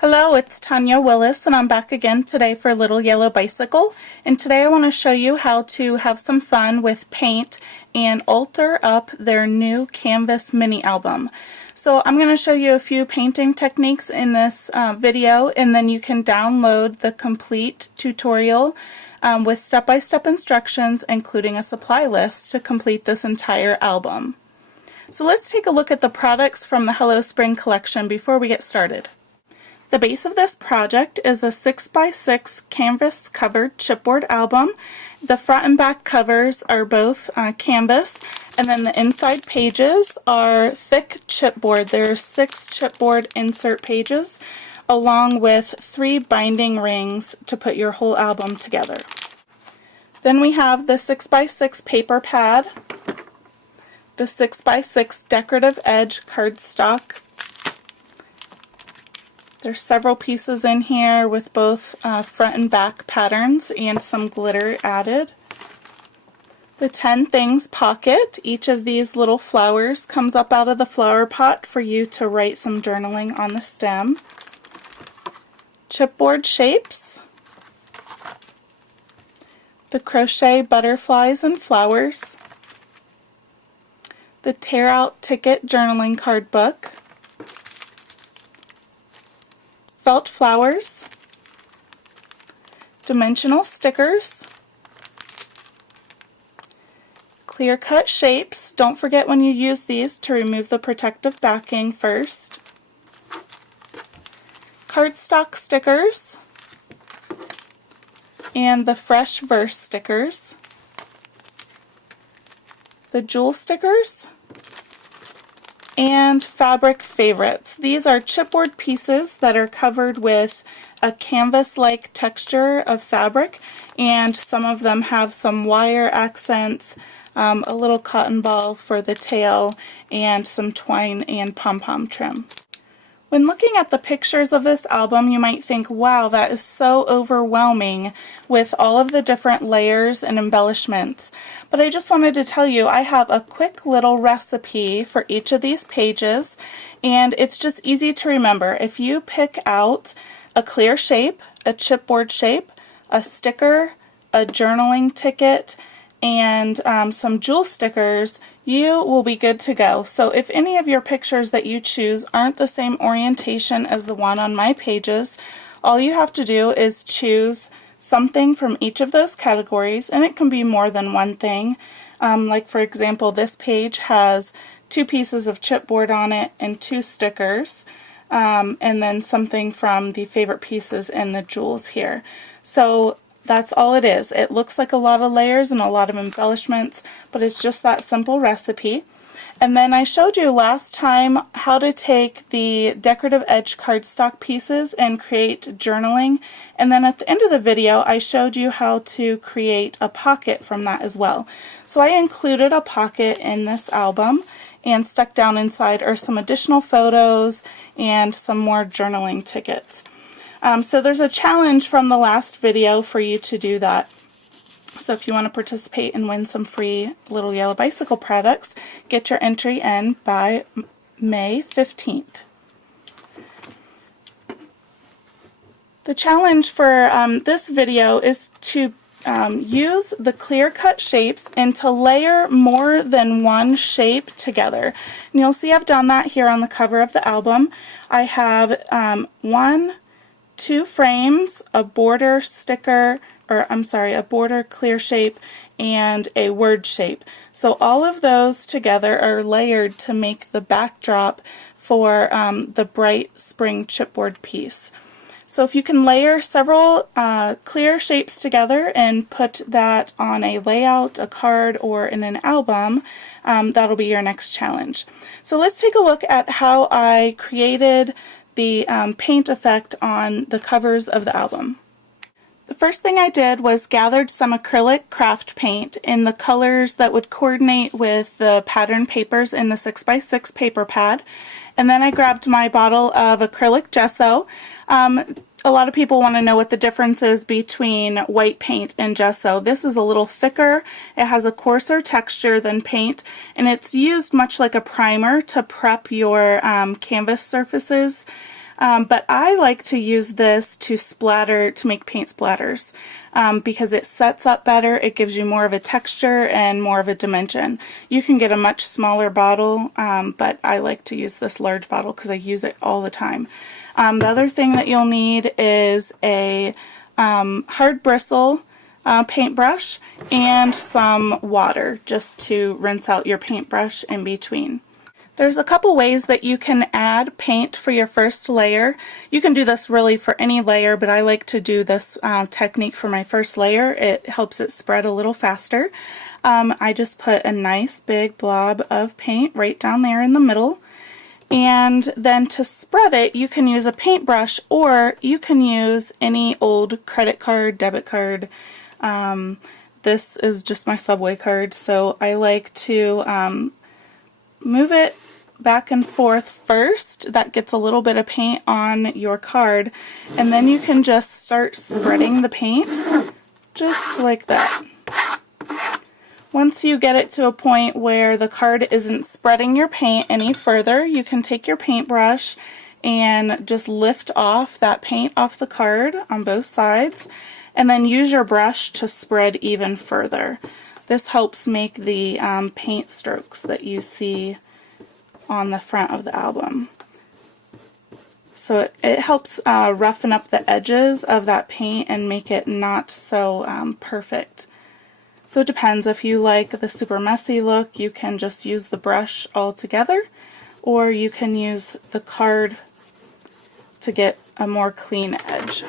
Hello, it's Tanya Willis, and I'm back again today for Little Yellow Bicycle. And today I want to show you how to have some fun with paint and alter up their new Canvas mini album. So I'm going to show you a few painting techniques in this video, and then you can download the complete tutorial with step-by-step instructions, including a supply list to complete this entire album. So let's take a look at the products from the Hello Spring collection before we get started. The base of this project is a 6x6 canvas covered chipboard album. The front and back covers are both canvas, and then the inside pages are thick chipboard. There are 6 chipboard insert pages, along with 3 binding rings to put your whole album together. Then we have the 6x6 paper pad, the 6x6 decorative edge cardstock. There's several pieces in here with both front and back patterns and some glitter added. The 10 Things pocket. Each of these little flowers comes up out of the flower pot for you to write some journaling on the stem. Chipboard shapes. The crochet butterflies and flowers. The tear out ticket journaling card book. Felt flowers, dimensional stickers, clear cut shapes. Don't forget when you use these to remove the protective backing first. Cardstock stickers and the fresh verse stickers. The jewel stickers. And fabric favorites. These are chipboard pieces that are covered with a canvas-like texture of fabric, and some of them have some wire accents, a little cotton ball for the tail, and some twine and pom-pom trim. When looking at the pictures of this album, you might think, wow, that is so overwhelming with all of the different layers and embellishments. But I just wanted to tell you, I have a quick little recipe for each of these pages, and it's just easy to remember. If you pick out a clear shape, a chipboard shape, a sticker, a journaling ticket, and some jewel stickers, you will be good to go. So if any of your pictures that you choose aren't the same orientation as the one on my pages, all you have to do is choose something from each of those categories, and it can be more than one thing. Like for example, this page has 2 pieces of chipboard on it and 2 stickers, and then something from the favorite pieces and the jewels here. So that's all it is. It looks like a lot of layers and a lot of embellishments, but it's just that simple recipe. And then I showed you last time how to take the decorative edge cardstock pieces and create journaling. And then at the end of the video, I showed you how to create a pocket from that as well. So I included a pocket in this album, and stuck down inside are some additional photos and some more journaling tickets. So there's a challenge from the last video for you to do that. So if you want to participate and win some free Little Yellow Bicycle products, get your entry in by May 15th. The challenge for this video is to use the clear cut shapes and to layer more than one shape together. And you'll see I've done that here on the cover of the album. I have 2 frames, a border sticker, a border clear shape, and a word shape. So all of those together are layered to make the backdrop for the bright spring chipboard piece. So if you can layer several clear shapes together and put that on a layout, a card, or in an album, that'll be your next challenge. So let's take a look at how I created the paint effect on the covers of the album. The first thing I did was gathered some acrylic craft paint in the colors that would coordinate with the pattern papers in the 6x6 paper pad, and then I grabbed my bottle of acrylic gesso. A lot of people want to know what the difference is between white paint and gesso. This is a little thicker, it has a coarser texture than paint, and it's used much like a primer to prep your canvas surfaces. But I like to use this to splatter, to make paint splatters, because it sets up better, it gives you more of a texture and more of a dimension. You can get a much smaller bottle, but I like to use this large bottle because I use it all the time. The other thing that you'll need is a hard bristle paintbrush and some water just to rinse out your paintbrush in between. There's a couple ways that you can add paint for your first layer. You can do this really for any layer, but I like to do this technique for my first layer. It helps it spread a little faster. I just put a nice big blob of paint right down there in the middle. And then to spread it, you can use a paintbrush, or you can use any old credit card, debit card. This is just my Subway card, so I like to move it back and forth first. That gets a little bit of paint on your card, and then you can just start spreading the paint just like that. Once you get it to a point where the card isn't spreading your paint any further, you can take your paintbrush and just lift off that paint off the card on both sides, and then use your brush to spread even further. This helps make the paint strokes that you see on the front of the album. So it helps roughen up the edges of that paint and make it not so perfect. So it depends. If you like the super messy look, you can just use the brush all together, or you can use the card to get a more clean edge.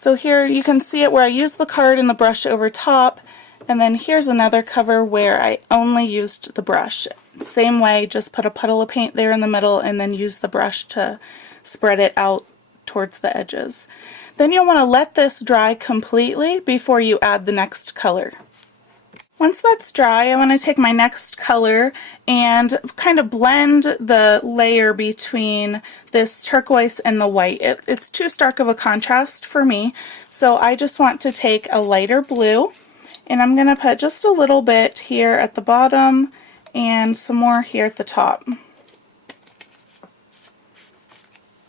So here you can see it where I used the card and the brush over top, and then here's another cover where I only used the brush. Same way, just put a puddle of paint there in the middle and then use the brush to spread it out towards the edges. Then you'll want to let this dry completely before you add the next color. Once that's dry, I want to take my next color and kind of blend the layer between this turquoise and the white. It's too stark of a contrast for me, so I just want to take a lighter blue, and I'm going to put just a little bit here at the bottom and some more here at the top.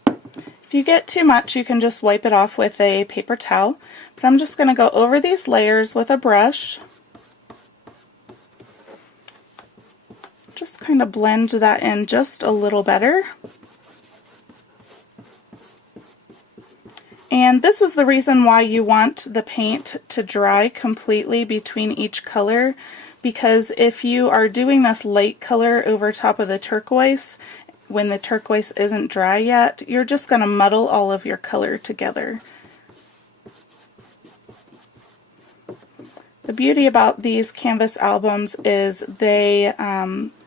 If you get too much, you can just wipe it off with a paper towel, but I'm just going to go over these layers with a brush. Just kind of blend that in just a little better. And this is the reason why you want the paint to dry completely between each color, because if you are doing this light color over top of the turquoise, when the turquoise isn't dry yet, you're just going to muddle all of your color together. The beauty about these canvas albums is they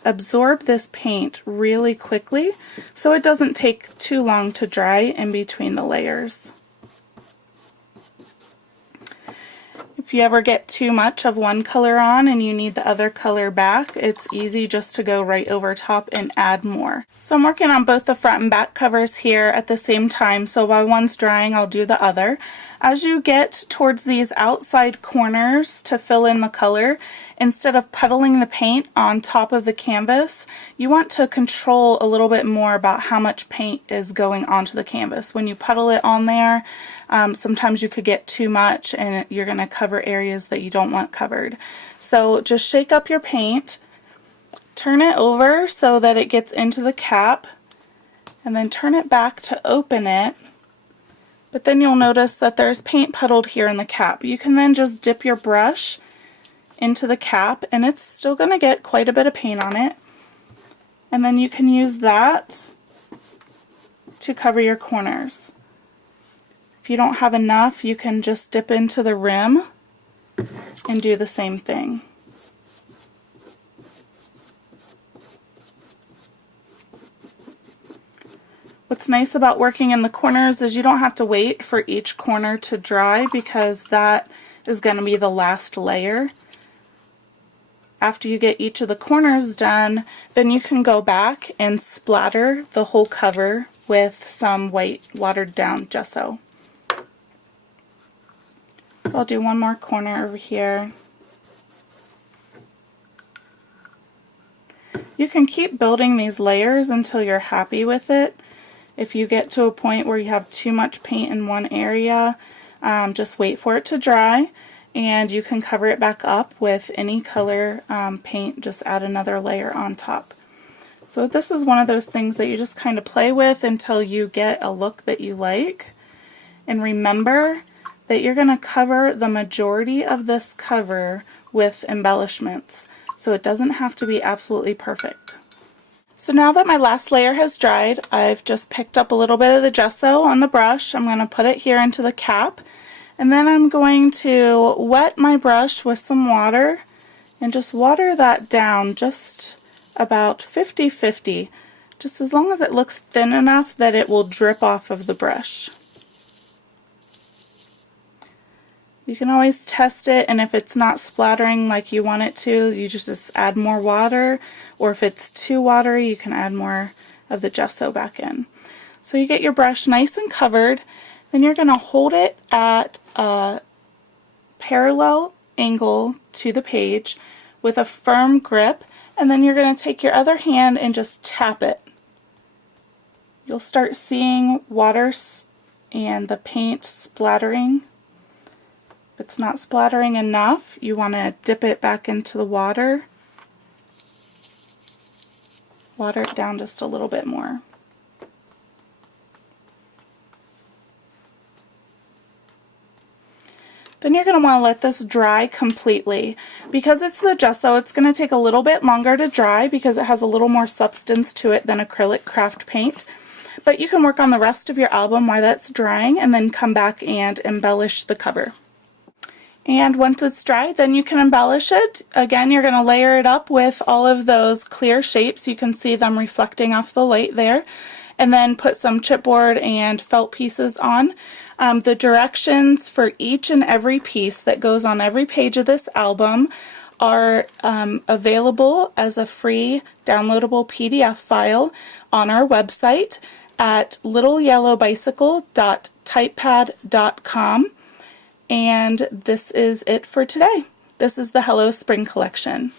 absorb this paint really quickly, so it doesn't take too long to dry in between the layers. If you ever get too much of one color on and you need the other color back, it's easy just to go right over top and add more. So I'm working on both the front and back covers here at the same time, so while one's drying, I'll do the other. As you get towards these outside corners to fill in the color, instead of puddling the paint on top of the canvas, you want to control a little bit more about how much paint is going onto the canvas. When you puddle it on there, sometimes you could get too much and you're going to cover areas that you don't want covered. So just shake up your paint, turn it over so that it gets into the cap, and then turn it back to open it. But then you'll notice that there's paint puddled here in the cap. You can then just dip your brush into the cap, and it's still going to get quite a bit of paint on it. And then you can use that to cover your corners. If you don't have enough, you can just dip into the rim and do the same thing. What's nice about working in the corners is you don't have to wait for each corner to dry, because that is going to be the last layer. After you get each of the corners done, then you can go back and splatter the whole cover with some white watered down gesso. So I'll do one more corner over here. You can keep building these layers until you're happy with it. If you get to a point where you have too much paint in one area, just wait for it to dry, and you can cover it back up with any color paint. Just add another layer on top. So this is one of those things that you just kind of play with until you get a look that you like. And remember that you're going to cover the majority of this cover with embellishments, so it doesn't have to be absolutely perfect. So now that my last layer has dried, I've just picked up a little bit of the gesso on the brush. I'm going to put it here into the cap, and then I'm going to wet my brush with some water and just water that down just about 50-50, just as long as it looks thin enough that it will drip off of the brush. You can always test it, and if it's not splattering like you want it to, you just add more water, or if it's too watery, you can add more of the gesso back in. So you get your brush nice and covered, then you're going to hold it at a parallel angle to the page with a firm grip, and then you're going to take your other hand and just tap it. You'll start seeing water and the paint splattering. If it's not splattering enough, you want to dip it back into the water. Water it down just a little bit more. Then you're going to want to let this dry completely. Because it's the gesso, it's going to take a little bit longer to dry because it has a little more substance to it than acrylic craft paint. But you can work on the rest of your album while that's drying and then come back and embellish the cover. And once it's dry, then you can embellish it. Again, you're going to layer it up with all of those clear shapes. You can see them reflecting off the light there. And then put some chipboard and felt pieces on. The directions for each and every piece that goes on every page of this album are available as a free downloadable PDF file on our website at littleyellowbicycle.typepad.com. And this is it for today. This is the Hello Spring collection.